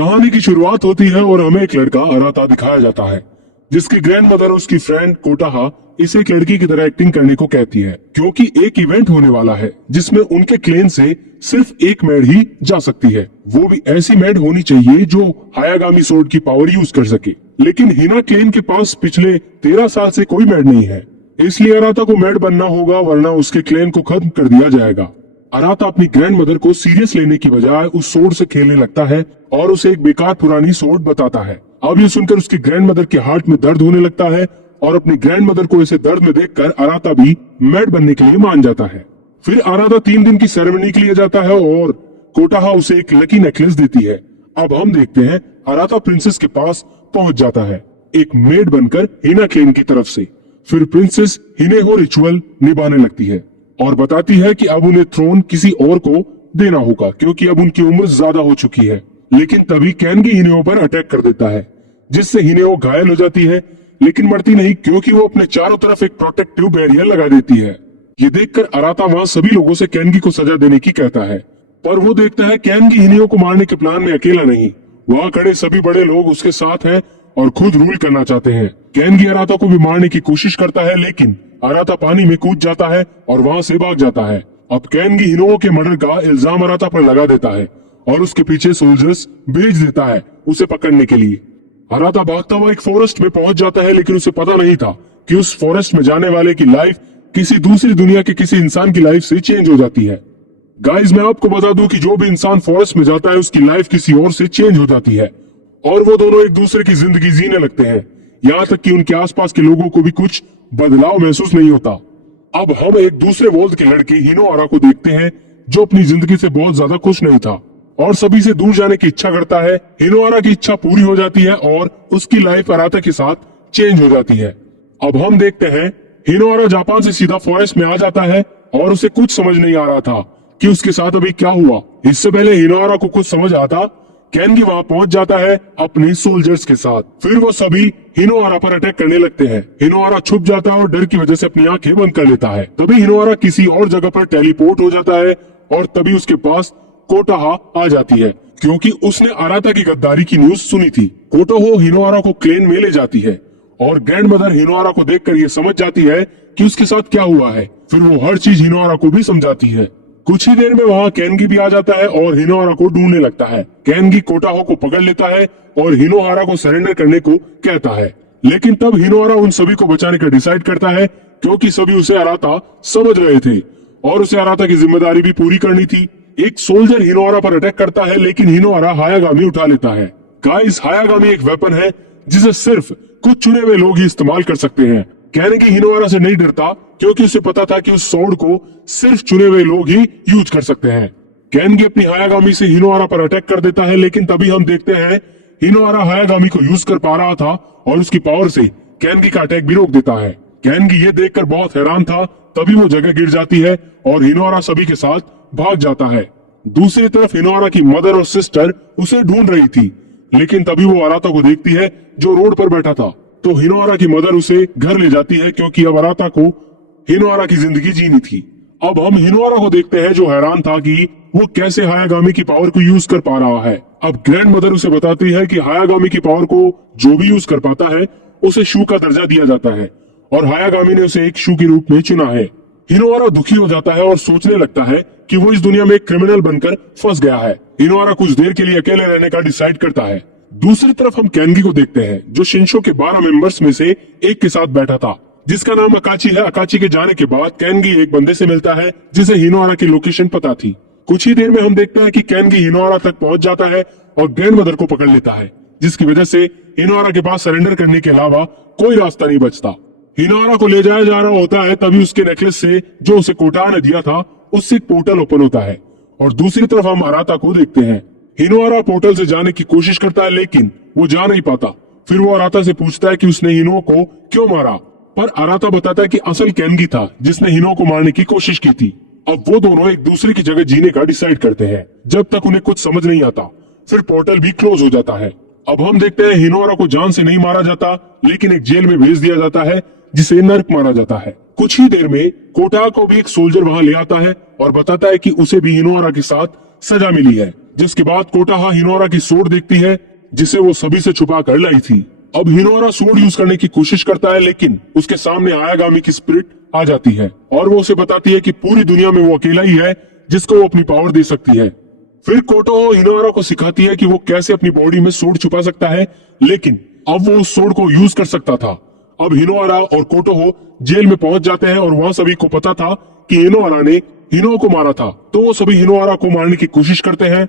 कहानी की शुरुआत होती है और हमें एक लड़का अराता दिखाया जाता है जिसकी ग्रैंड मदर उसकी फ्रेंड कोटाहा इसे एक लड़की की तरह एक्टिंग करने को कहती है, क्योंकि एक इवेंट होने वाला है जिसमें उनके क्लेन से सिर्फ एक मेड ही जा सकती है। वो भी ऐसी मेड होनी चाहिए जो हायागामी सोर्ड की पावर यूज कर सके। लेकिन हिना क्लेन के पास पिछले 13 साल से कोई मेड नहीं है, इसलिए अराता को मेड बनना होगा वरना उसके क्लेन को खत्म कर दिया जाएगा। अराता अपनी ग्रैंड मदर को सीरियस लेने की बजाय उस सोर्ड से खेलने लगता है और उसे एक बेकार पुरानी सोर्ड बताता है। अब ये सुनकर उसकी ग्रैंड मदर के हार्ट में दर्द होने लगता है और अपनी ग्रैंड मदर को ऐसे दर्द में देखकर अराता भी मेड बनने के लिए मान जाता है। फिर अराता 3 दिन की सेरेमनी के लिए जाता है और कोटाहा उसे एक लकी नेकलेस देती है। अब हम देखते हैं अराता प्रिंसेस के पास पहुंच जाता है एक मेड बनकर हिना क्लेन की तरफ से। फिर प्रिंसेस हिनेहो रिचुअल निभाने लगती है और बताती है कि अब उन्हें थ्रोन किसी और को देना होगा क्योंकि अब उनकी उम्र ज्यादा हो चुकी है। लेकिन तभी कैनगी हिनेहो पर अटैक कर देता है जिससे हिनेहो घायल हो जाती है, लेकिन मरती नहीं क्योंकि वो अपने चारों तरफ एक प्रोटेक्टिव बैरियर लगा देती है। ये देखकर अराता वहाँ सभी लोगों से कैनगी को सजा देने की कहता है, पर वो देखता है कैनगी हिनेहो को मारने के प्लान में अकेला नहीं, वहाँ खड़े सभी बड़े लोग उसके साथ हैं और खुद रूल करना चाहते हैं। कैनगी अराता को भी मारने की कोशिश करता है लेकिन अराता पानी में कूद जाता है और वहाँ से भाग जाता है। अब कैनगी हिनेहो के मर्डर का इल्जाम अराता पर लगा देता है और उसके पीछे सोल्जर्स भेज देता है उसे पकड़ने के लिए। अराता भागता हुआ एक फॉरेस्ट में पहुंच जाता है लेकिन उसे पता नहीं था कि उस फॉरेस्ट में जाने वाले की लाइफ किसी दूसरी दुनिया के किसी इंसान की लाइफ से चेंज हो जाती है। गाइस, मैं आपको बता दूं कि जो भी इंसान फॉरेस्ट में जाता है उसकी लाइफ किसी और से चेंज हो जाती है और वो दोनों एक दूसरे की जिंदगी जीने लगते हैं, यहाँ तक कि उनके आसपास के लोगों को भी कुछ बदलाव महसूस नहीं होता। अब हम एक दूसरे वर्ल्ड के लड़के हिनोआरा को देखते हैं जो अपनी जिंदगी से बहुत ज्यादा खुश नहीं था और सभी से दूर जाने की इच्छा करता है। हिनोआरा की इच्छा पूरी हो जाती है और उसकी लाइफ अराता के साथ चेंज हो जाती है। अब हम देखते हैं हिनोआरा जापान से सीधा फॉरेस्ट में आ जाता है और उसे कुछ समझ नहीं आ रहा था कि उसके साथ अभी क्या हुआ। इससे पहले हिनोआरा को कुछ समझ आता, कैनगी वहाँ पहुंच जाता है अपने सोल्जर्स के साथ। फिर वो सभी हिनोआरा पर अटैक करने लगते हैं। हिनोआरा छुप जाता है और डर की वजह से अपनी आंखें बंद कर लेता है। तभी हिनोआरा किसी और जगह पर टेलीपोर्ट हो जाता है और तभी उसके पास कोटाहा आ जाती है क्योंकि उसने अराता की गद्दारी की न्यूज सुनी थी। कोटाहो हिनोआरा को क्लेन में ले जाती है और ग्रैंड मदर हिनोआरा को देखकर ये समझ जाती है कि उसके साथ क्या हुआ है। फिर वो हर चीज हिनोआरा को भी समझाती है। कुछ ही देर में वहाँ कैनगी भी आ जाता है और हिनोआरा को ढूंढने लगता है। कैनगी कोटाहो को पकड़ लेता है और हिनोआरा को सरेंडर करने को कहता है, लेकिन तब हिनोआरा उन सभी को बचाने का डिसाइड करता है क्योंकि सभी उसे अराता समझ रहे थे और उसे अराता की जिम्मेदारी भी पूरी करनी थी। एक सोल्जर हिनोआरा पर अटैक करता है लेकिन हिनोआरा हायागामी उठा लेता है। गाइस, हायागामी एक वेपन है जिसे सिर्फ कुछ चुने हुए लोग ही इस्तेमाल कर सकते हैं। कैनगी हिनोआरा से नहीं डरता क्योंकि उसे पता था कि उस स्वॉर्ड को सिर्फ चुने हुए लोग ही यूज कर सकते हैं। कैनगी अपनी हायागामी से हिनोआरा पर अटैक कर देता है लेकिन तभी हम देखते हैं हिनोआरा हायागामी को यूज कर पा रहा था और उसकी पावर से कैनगी का अटैक भी रोक देता है। कैनगी ये देखकर बहुत हैरान था, तभी वो जगह गिर जाती है और हिनोआरा सभी के साथ भाग जाता है। दूसरी तरफ हिनोआरा की मदर और सिस्टर उसे ढूंढ रही थी, लेकिन तभी वो अराता को देखती है जो रोड पर बैठा था। तो हिनोआरा की मदर उसे घर ले जाती है क्योंकि अब अराता को हिनोआरा की जिंदगी जीनी थी। अब हम हिनोआरा को देखते हैं जो हैरान था कि वो कैसे हायागामी की पावर को यूज कर पा रहा है। अब ग्रैंड मदर उसे बताती है कि हायागामी की पावर को जो भी यूज कर पाता है उसे शू का दर्जा दिया जाता है और हायागामी ने उसे एक शू के रूप में चुना है। हिनोआरा दुखी हो जाता है और सोचने लगता है कि वो इस दुनिया में एक क्रिमिनल बनकर फंस गया है। हिनोआरा कुछ देर के लिए अकेले रहने का डिसाइड करता है। दूसरी तरफ हम कैनगी को देखते हैं जो शिंशो के 12 मेंबर्स में से एक के साथ बैठा था जिसका नाम अकाची है। अकाची के जाने के बाद कैनगी एक बंदे से मिलता है जिसे हिनोआरा की लोकेशन पता थी। कुछ ही देर में हम देखते हैं कि कैनगी हिनोआरा तक पहुंच जाता है और ग्रैंड मदर को पकड़ लेता है, जिसकी वजह से हिनोआरा के पास सरेंडर करने के अलावा कोई रास्ता नहीं बचता। हिनोआरा को ले जाया जा रहा होता है तभी उसके नेकलेस से जो उसे कोटाहा ने दिया था उससे एक पोर्टल ओपन होता है और दूसरी तरफ हम अराता को देखते हैं। हिनोआरा पोर्टल से जाने की कोशिश करता है लेकिन वो जा नहीं पाता। फिर वो अराता से पूछता है कि उसने हिनो को क्यों मारा, पर अराता बताता है कि असल कैनगी था जिसने हिनो को मारने की कोशिश की थी। अब वो दोनों एक दूसरे की जगह जीने का डिसाइड करते हैं जब तक उन्हें कुछ समझ नहीं आता। फिर पोर्टल भी क्लोज हो जाता है। अब हम देखते हैं हिनोआरा को जान से नहीं मारा जाता लेकिन एक जेल में भेज दिया जाता है जिसे नर्क माना जाता है। कुछ ही देर में कोटाहा को भी एक सोल्जर वहां ले आता है और बताता है कि उसे भी हिनोआरा के साथ सजा मिली है। जिसके बाद कोटाहा हिनोरा की सोड देखती है जिसे वो सभी से छुपा कर लाई थी। अब हिनोरा सोड यूज करने की कोशिश करता है, लेकिन उसके सामने आयागामी की स्पिरिट आ जाती है और वो उसे बताती है कि पूरी दुनिया में वो अकेला ही है जिसको वो अपनी पावर दे सकती है। फिर कोटोहो हिनोरा को सिखाती है कि वो कैसे अपनी बॉडी में सोड छुपा सकता है, लेकिन अब वो उस सोड को यूज कर सकता था। अब हिनोरा और कोटोहो जेल में पहुंच जाते हैं और वहां सभी को पता था कि हिनोरा ने हिनो को मारा था, तो वो सभी हिनोरा को मारने की कोशिश करते हैं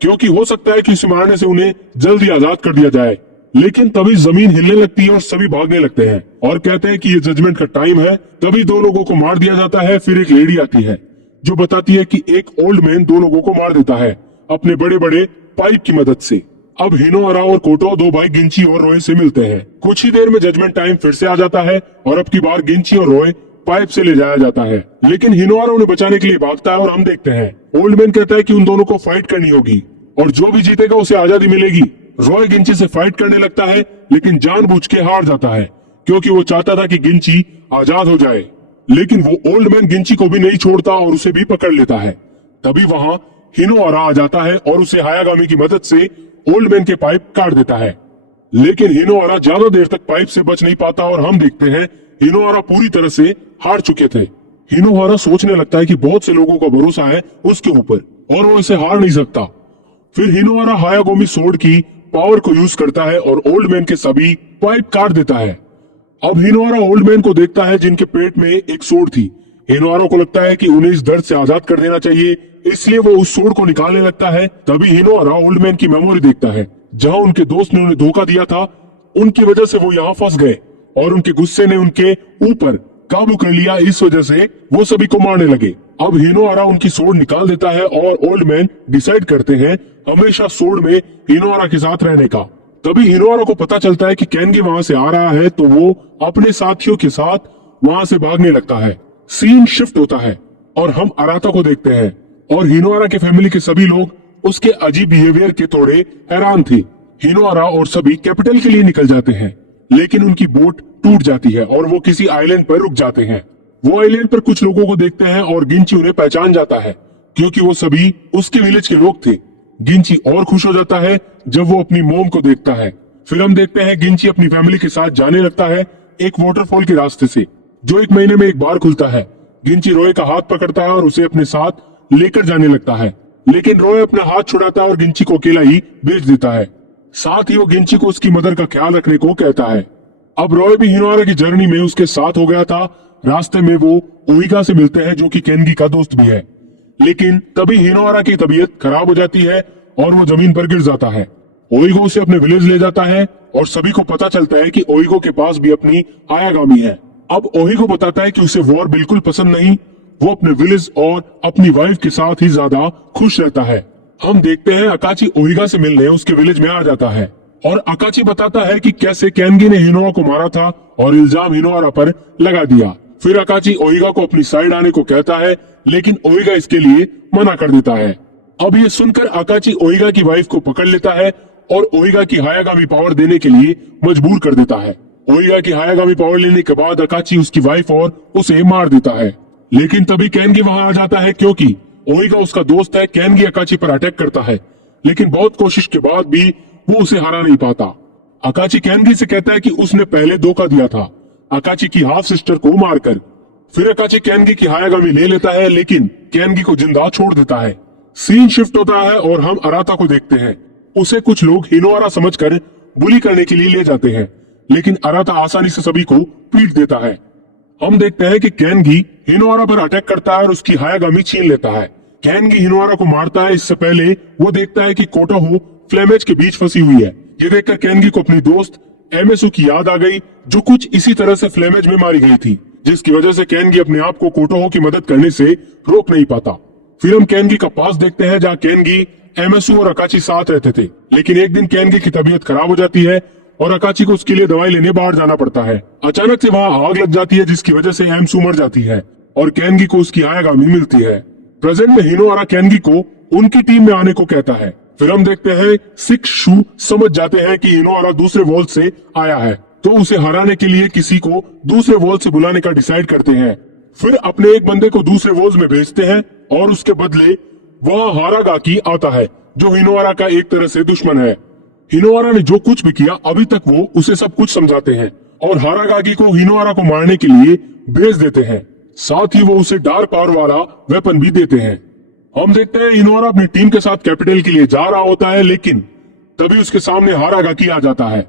क्योंकि हो सकता है कि उसे मारने से उन्हें जल्दी आजाद कर दिया जाए। लेकिन तभी जमीन हिलने लगती है और सभी भागने लगते हैं और कहते हैं कि ये जजमेंट का टाइम है। तभी दो लोगों को मार दिया जाता है। फिर एक लेडी आती है जो बताती है कि एक ओल्ड मैन दो लोगों को मार देता है अपने बड़े बड़े पाइप की मदद से। अब हिनोरा और कोटो दो भाई गिंची और रोय से मिलते हैं। कुछ ही देर में जजमेंट टाइम फिर से आ जाता है और अब की बार गिंची और रोय पाइप से ले जाया जाता है, लेकिन हिनोरा उन्हें बचाने के लिए भागता है और हम देखते हैं ओल्ड मैन कहता है कि उन दोनों को फाइट करनी होगी और जो भी जीतेगा उसे आजादी मिलेगी। रॉय गिंची से फाइट करने लगता है, लेकिन जानबूझ के हार जाता है क्योंकि वो चाहता था कि गिंची आजाद हो जाए। लेकिन वो ओल्ड मैन गिंची को भी नहीं छोड़ता और उसे भी पकड़ लेता है। तभी वहां हिनोरा आ जाता है और उसे हायागामी की मदद से ओल्ड मैन के पाइप काट देता है, लेकिन हिनोरा ज्यादा देर तक पाइप से बच नहीं पाता और हम देखते हैं हिनोरा पूरी तरह से हार चुके थे। हिनोरा सोचने लगता है कि बहुत से लोगों का भरोसा है उसके ऊपर और वो इसे हार नहीं सकता। फिर हिनोरा हायागामी सोर्ड की पावर को यूज करता है और ओल्ड मैन के सभी पाइप काट देता है। अब हिनोरा ओल्ड मैन को देखता है जिनके पेट में एक सोर्ड थी। हिनोरा को लगता है कि उन्हें इस दर्द से आजाद कर देना चाहिए, इसलिए वो उस सोर्ड को निकालने लगता है। तभी हिनोरा ओल्ड मैन की मेमोरी देखता है जहां उनके दोस्त ने उन्हें धोखा दिया था। उनकी वजह से वो यहाँ फंस गए और उनके गुस्से ने उनके ऊपर काबू कर लिया। इस वजह से वो सभी को मारने लगे। अब हिनोरा उनकी सोर्ड निकाल देता है और ओल्ड मैन डिसाइड करते हैं हमेशा सोर्ड में हिनोरा के साथ रहने का। तभी हिनोरा को पता चलता है कि कैनगी वहां से आ रहा है, तो वो अपने साथियों के साथ वहां से भागने लगता है। सीन शिफ्ट होता है और हम अराता को देखते हैं और हिनोरा के फैमिली के सभी लोग उसके अजीब बिहेवियर के थोड़े हैरान थे। हिनोरा और सभी कैपिटल के लिए निकल जाते हैं, लेकिन उनकी बोट टूट जाती है और वो किसी आइलैंड पर रुक जाते हैं। वो आइलैंड पर कुछ लोगों को देखते हैं और गिंची उन्हें पहचान जाता है क्योंकि वो सभी उसके विलेज के लोग थे। गिंची और खुश हो जाता है जब वो अपनी मोम को देखता है। फिर हम देखते हैं गिंची अपनी फैमिली के साथ जाने लगता है एक वाटरफॉल के रास्ते से, जो एक महीने में एक बार खुलता है। गिंची रॉय का हाथ पकड़ता है और उसे अपने साथ लेकर जाने लगता है, लेकिन रॉय अपना हाथ छुड़ाता है और गिंची को अकेला ही भेज देता है। साथ ही वो गिंची को उसकी मदर का ख्याल रखने को कहता है। अब रॉय भी हिनोरा की जर्नी में उसके साथ हो गया था। रास्ते में वो ओइगा से मिलते हैं जो कि केनगी का दोस्त भी है, लेकिन तभी हिनोरा की तबीयत खराब हो जाती है और वो जमीन पर गिर जाता है। ओइगो उसे अपने विलेज ले जाता है और सभी को पता चलता है कि ओइगो के पास भी अपनी आयागामी है। अब ओइगो बताता है कि उसे वॉर बिल्कुल पसंद नहीं, वो अपने विलेज और अपनी वाइफ के साथ ही ज्यादा खुश रहता है। हम देखते हैं अकाची ओइगा से मिलने उसके विलेज में आ जाता है और अकाची बताता है कि कैसे कैनगी ने हिनोरा को मारा था और इल्जाम हिनोरा पर लगा दिया। फिर अकाची ओइगा को अपनी साइड आने को कहता है, लेकिन ओइगा इसके लिए मना कर देता है। अब ये सुनकर अकाची ओइगा की वाइफ को पकड़ लेता है और ओइगा की हायागामी पावर देने के लिए मजबूर कर देता है। ओइगा की हायागामी पावर लेने के बाद अकाची उसकी वाइफ और उसे मार देता है, लेकिन तभी कैनगी वहां आ जाता है क्योंकि ओइगा उसका दोस्त है। कैनगी अकाची पर अटैक करता है, लेकिन बहुत कोशिश के बाद भी वो उसे हरा नहीं पाता। अकाची कैनगी से कहता है कि उसने पहले धोखा दिया था अकाची की हाफ सिस्टर को मारकर। फिर अकाची कैनगी की हायागामी ले लेता है, लेकिन कैनगी को जिंदा छोड़ देता है। सीन शिफ्ट होता है और हम अराता को देखते हैं। उसे कुछ लोग हिनोरा समझकर बुली करने के लिए ले जाते हैं, लेकिन अराता आसानी से सभी को पीट देता है। हम देखते हैं कि कैनगी हिनोरा पर अटैक करता है और उसकी हायागामी छीन लेता है। कैनगी हिनोरा को मारता है, इससे पहले वो देखता है कि कोटोहो फ्लेमेज के बीच फंसी हुई है। ये देखकर कैनगी को अपनी दोस्त एमएसओ की याद आ गई, जो कुछ इसी तरह से फ्लेमेज में मारी गई थी, जिसकी वजह से कैनगी अपने आप को कोटोहो की मदद करने से रोक नहीं पाता। फिर हम कैनगी का पास देखते हैं जहाँ कैनगी, एमएसओ और अकाची साथ रहते थे, लेकिन एक दिन कैनगी की तबीयत खराब हो जाती है और अकाची को उसके लिए दवाई लेने बाहर जाना पड़ता है। अचानक से वहाँ आग लग जाती है, जिसकी वजह से एमसू मर जाती है और कैनगी को उसकी हायागामी मिलती है। प्रेजेंट में हिनोरा कैनगी को उनकी टीम में आने को कहता है। फिर हम देखते हैं सिक्स शू समझ जाते हैं कि हिनोरा दूसरे वर्ल्ड से आया है, तो उसे हराने के लिए किसी को दूसरे वर्ल्ड से बुलाने का डिसाइड करते हैं। फिर अपने एक बंदे को दूसरे वर्ल्ड में भेजते हैं और उसके बदले वहाँ हारागाकी आता है, जो हिनोआरा का एक तरह से दुश्मन है। हिनोआरा ने जो कुछ भी किया अभी तक वो उसे सब कुछ समझाते हैं और हारागाकी को हिनोआरा को मारने के लिए भेज देते हैं। साथ ही वो उसे डार्क पावर वाला वेपन भी देते हैं। हम देखते हैं हिनोआरा अपनी टीम के साथ कैपिटल के लिए जा रहा होता है, लेकिन तभी उसके सामने हारागाकी आ जाता है।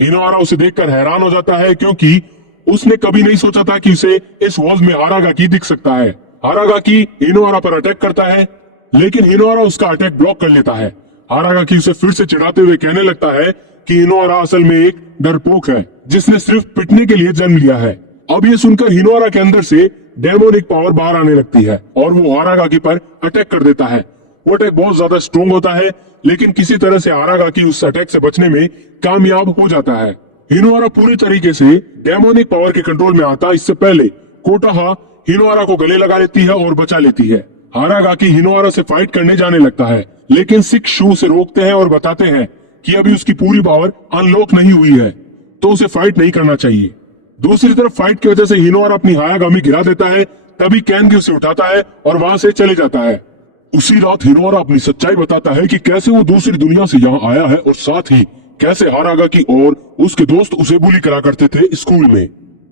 हिनोआरा उसे देखकर हैरान हो जाता है क्योंकि उसने कभी नहीं सोचा था कि उसे इस वॉल में हारागाकी दिख सकता है। हारागाकी हिनोआरा पर अटैक करता है, लेकिन हिनोआरा उसका अटैक ब्लॉक कर लेता है। हारागाकी उसे फिर से चिढ़ाते हुए कहने लगता है कि हिनोआरा असल में एक डरपोक है जिसने सिर्फ पिटने के लिए जन्म लिया है। अब ये सुनकर हिनोआरा के अंदर से डेमोनिक पावर बाहर आने लगती है और वो हारागाकी पर अटैक कर देता है। वो अटैक बहुत ज्यादा स्ट्रॉन्ग होता है, लेकिन किसी तरह से हारागाकी उस अटैक से बचने में कामयाब हो जाता है। हिनोआरा पूरी तरीके से डेमोनिक पावर के कंट्रोल में आता इससे पहले कोटाहा हिनोआरा को गले लगा लेती है और बचा लेती है। हारागाकी हिनोआरा से फाइट करने जाने लगता है, लेकिन 6 शू उसे रोकते हैं और बताते हैं कि अभी उसकी पूरी पावर अनलॉक नहीं हुई है, तो उसे फाइट नहीं करना चाहिए। दूसरी तरफ फाइट की वजह से हिनोआरा अपनी हायागामी गिरा देता है, तभी कैनगी उसे उठाता है और वहां से चले जाता है। उसी रात हिनोआरा अपनी सच्चाई बताता है कि कैसे वो दूसरी दुनिया से यहाँ आया है और साथ ही कैसे हारागाकी और उसके दोस्त उसे बुली करा करते थे स्कूल में।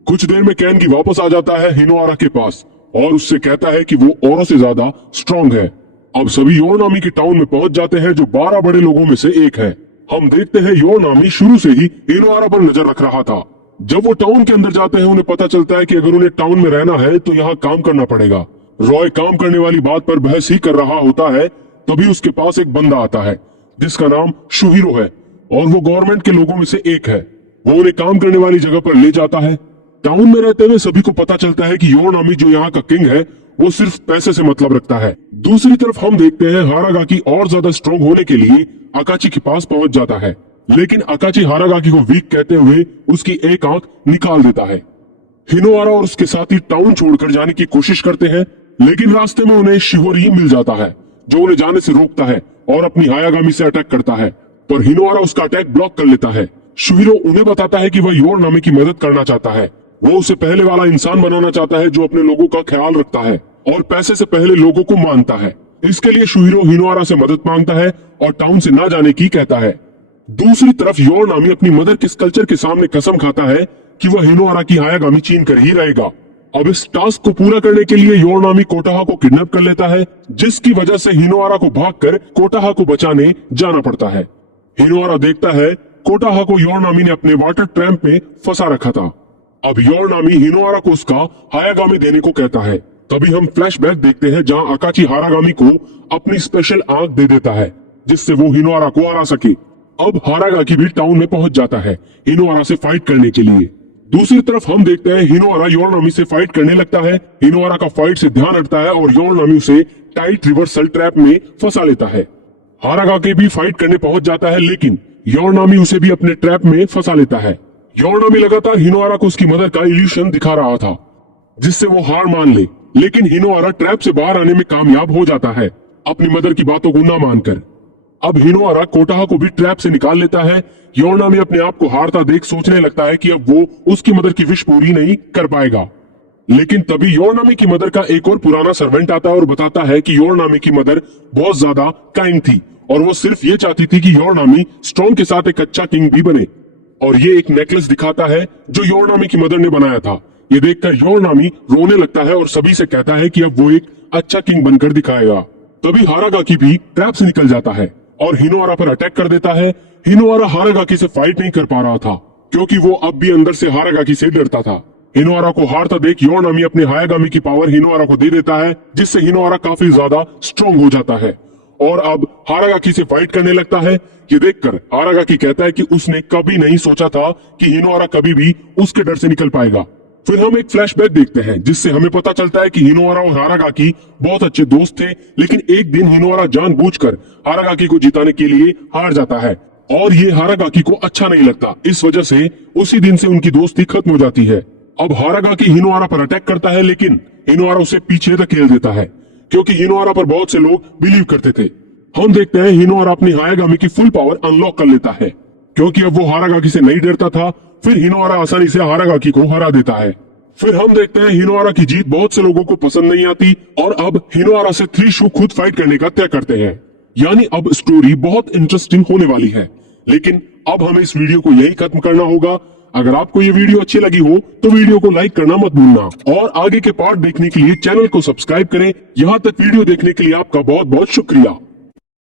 कुछ देर में कैनगी वापस आ जाता है हिनोआरा के पास और उससे कहता है कि वो औरों से ज्यादा स्ट्रांग है। अब सभी योनामी के टाउन में पहुंच जाते हैं, जो 12 बड़े लोगों में से एक है। हम देखते हैं योनामी शुरू से ही हिनोआरा पर नजर रख रहा था। जब वो टाउन के अंदर जाते हैं, उन्हें पता चलता है कि अगर उन्हें टाउन में रहना है तो यहाँ काम करना पड़ेगा। रॉय काम करने वाली बात पर बहस ही कर रहा होता है, तभी उसके पास एक बंदा आता है जिसका नाम शुहिरो है और वो गवर्नमेंट के लोगों में से एक है। वो उन्हें काम करने वाली जगह पर ले जाता है। टाउन में रहते हुए सभी को पता चलता है कि योनामी जो यहाँ का किंग है वो सिर्फ पैसे से मतलब रखता है। दूसरी तरफ हम देखते हैं हारागाकी और ज्यादा स्ट्रांग होने के लिए अकाची के पास पहुंच जाता है, लेकिन अकाची हारागाकी को वीक कहते हुए उसकी एक आंख निकाल देता है। हिनोआरा और उसके साथी टाउन छोड़कर जाने की कोशिश करते हैं, लेकिन रास्ते में उन्हें शिहोरी मिल जाता है जो उन्हें जाने से रोकता है और अपनी हायागामी से अटैक करता है, पर हिनोआरा उसका अटैक ब्लॉक कर लेता है। शिहिरो उन्हें बताता है कि वह योनामी की मदद करना चाहता है। वो उसे पहले वाला इंसान बनाना चाहता है जो अपने लोगों का ख्याल रखता है और पैसे से पहले लोगों को मानता है। इसके लिए शिहिरो हिनोआरा से मदद मांगता है और टाउन से ना जाने की कहता है। दूसरी तरफ योनामी अपनी मदर के स्कल्पचर के सामने कसम खाता है कि वह हिनोआरा की हायागामी छीन कर ही रहेगा। अब इस टास्क को पूरा करने के लिए योनामी कोटाहा को किडनैप कर लेता है, जिसकी वजह से हिनोआरा को भागकर कोटाहा को बचाने जाना पड़ता है। हिनोआरा देखता है कोटाहा को योनामी ने अपने वाटर ट्रैम्प में फंसा रखा था। अब योनामी हिनोआरा को उसका हायागामी देने को कहता है। तभी हम फ्लैशबैक देखते हैं जहां अकाची हारागामी को अपनी स्पेशल आंख दे देता है जिससे वो हिनोआरा को हरा सके। अब हारागाकी भी टाउन में पहुंच जाता है हिनोआरा से फाइट करने के लिए। दूसरी तरफ हम देखते हैं हिनोआरा योनामी से फाइट करने लगता है। हिनोआरा का फाइट से ध्यान हटता है और योनामी उसे टाइट रिवर्सल ट्रैप में फंसा लेता है। हारागाकी भी फाइट करने पहुंच जाता है, लेकिन योनामी उसे भी अपने ट्रैप में फंसा लेता है। योनामी लगातार हिनोआरा को उसकी मदर का इल्यूशन दिखा रहा था जिससे वो हार मान ले, लेकिन हिनोआरा ट्रैप से बाहर आने में कामयाब हो जाता है अपनी मदर की बातों को ना मानकर। अब हिनोआरा कोटाहा को भी ट्रैप से निकाल लेता है। योनामी अपने आप को हारता देख सोचने लगता है कि अब वो उसकी मदर की विश पूरी नहीं कर पाएगा, लेकिन तभी योनामी की मदर का एक और पुराना सर्वेंट आता है और बताता है कि योनामी की मदर बहुत ज्यादा काइंड थी और वो सिर्फ ये चाहती थी कि योनामी स्ट्रॉन्ग के साथ एक अच्छा किंग भी बने। और ये एक नेकलेस दिखाता है जो योनामी की मदर ने बनाया था। ये देखकर योनामी रोने लगता है और सभी से कहता है कि अब वो एक अच्छा किंग बनकर दिखाएगा। तभी हारागाकी भी ट्रैप से निकल जाता है और हिनोआरा पर अटैक कर देता है। हिनोआरा हारागाकी से फाइट नहीं कर पा रहा था क्योंकि वो अब भी अंदर से हारागाकी से डरता था। हिनोआरा को हारता देख योनामी अपने हायागामी की पावर हिनोआरा को दे देता है, जिससे हिनोआरा काफी ज्यादा स्ट्रॉन्ग हो जाता है और अब हारागाकी से फाइट करने लगता है। ये देखकर हारागाकी कहता है कि उसने कभी नहीं सोचा था कि हिनोआरा कभी भी उसके डर से निकल पाएगा। फिर हम एक फ्लैशबैक देखते हैं जिससे हमें पता चलता है कि हिनोआरा और हारागाकी बहुत अच्छे दोस्त थे, लेकिन एक दिन हिनोआरा जानबूझकर हारागाकी को जिताने के लिए हार जाता है और ये हारागाकी को अच्छा नहीं लगता। इस वजह से उसी दिन से उनकी दोस्ती खत्म हो जाती है। अब हारागाकी हिनोआरा पर अटैक करता है, लेकिन हिनोआरा उसे पीछे धकेल देता है क्योंकि हिनोआरा पर बहुत से लोग बिलीव करते थे। हम देखते हैं हिनोआरा अपनी हायागामी की फुल पावर अनलॉक कर लेता है क्योंकि अब वो हारागाकी से नहीं डरता था। फिर हिनोआरा आसानी से हारागाकी को हरा देता है। फिर हम देखते हैं हिनोआरा की जीत बहुत से लोगों को पसंद नहीं आती और अब हिनोआरा से 3 शू खुद फाइट करने का तय करते हैं। यानी अब स्टोरी बहुत इंटरेस्टिंग होने वाली है। लेकिन अब हमें इस वीडियो को यही खत्म करना होगा। अगर आपको ये वीडियो अच्छी लगी हो तो वीडियो को लाइक करना मत भूलना और आगे के पार्ट देखने के लिए चैनल को सब्सक्राइब करें। यहाँ तक वीडियो देखने के लिए आपका बहुत बहुत शुक्रिया।